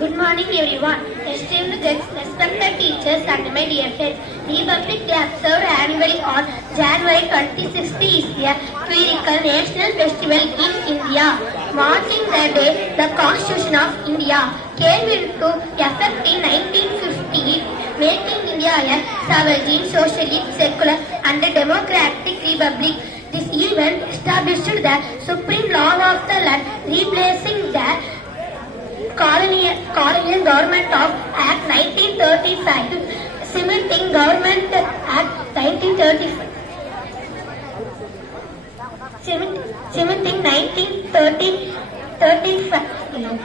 Good morning everyone. Esteemed guests, respected teachers and my dear friends. Republic Day observed annually on January 26th is a clerical national festival in India. Marking the day, the Constitution of India came into effect in 1950, making India a sovereign, socialist, secular and democratic republic. This event established the supreme law of the land, replacing the colonial government of Act 1935, cementing Government Act 1935. Cementing 1935.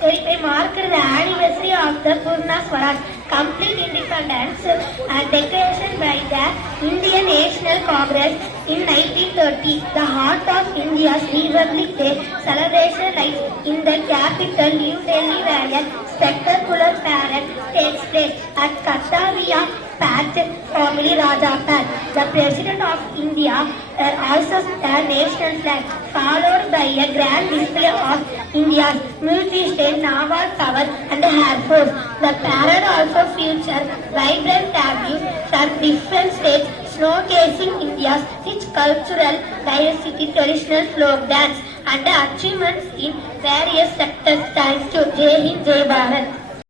It marked the anniversary of the Purna Swaraj, complete independence, declaration by the Indian National Congress in 1930. The heart of India's Republic Day celebration lies in the capital, New Delhi, where a spectacular parade takes place at Kattaviya Path, formerly Rajapat. The President of India hoists the national flag, followed by a grand display of India's military strength, naval power and air force. The parade also features vibrant tableaux from different states, showcasing India's rich cultural diversity, traditional folk dance and achievements in various sectors. Thanks to Jai Hind, Jai Bharat.